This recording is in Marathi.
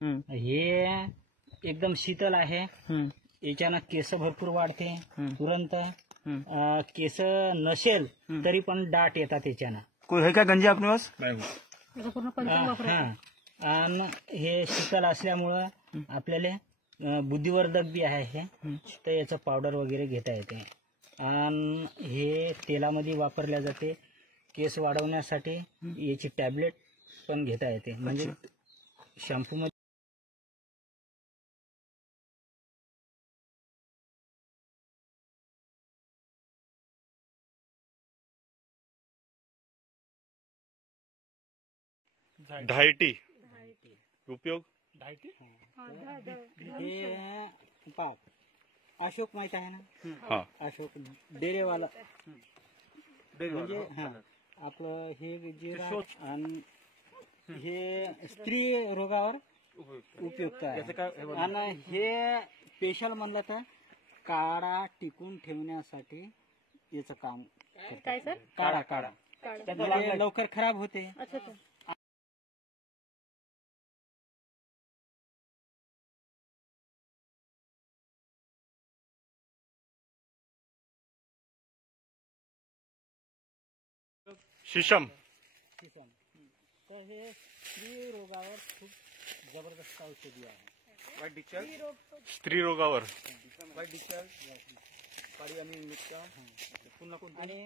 हे एकदम शीतल आहे. याच्यानं केस भरपूर वाढते तुरंत. केस नसेल तरी पण दाट येतात याच्यानं. कोई है क्या गंजी आपके पास? आणि हे शीतल असल्यामुळं आपल्याला बुद्धिवर्धक बी आहे हे. तर याचं पावडर वगैरे घेता येते. आणि हे तेलामध्ये वापरल्या जाते. केस वाढवण्यासाठी याची टॅबलेट पण घेता येते. म्हणजे शॅम्पू मध्ये ढायटी उपयोग. हे पाप अशोक माहित आहे ना. हा, अशोक डेरेवाला म्हणजे आपलं हे जिरा आणि हे स्त्री रोगावर उपयुक्त आहे. आणि हे स्पेशल म्हणलं तर काढा टिकून ठेवण्यासाठी याचं काम काय सर? काढा म्हणजे लवकर खराब होते. शीशम. तर हे स्त्री रोगावर खूप जबरदस्त औषधी आहे. स्त्री रोगावर आणि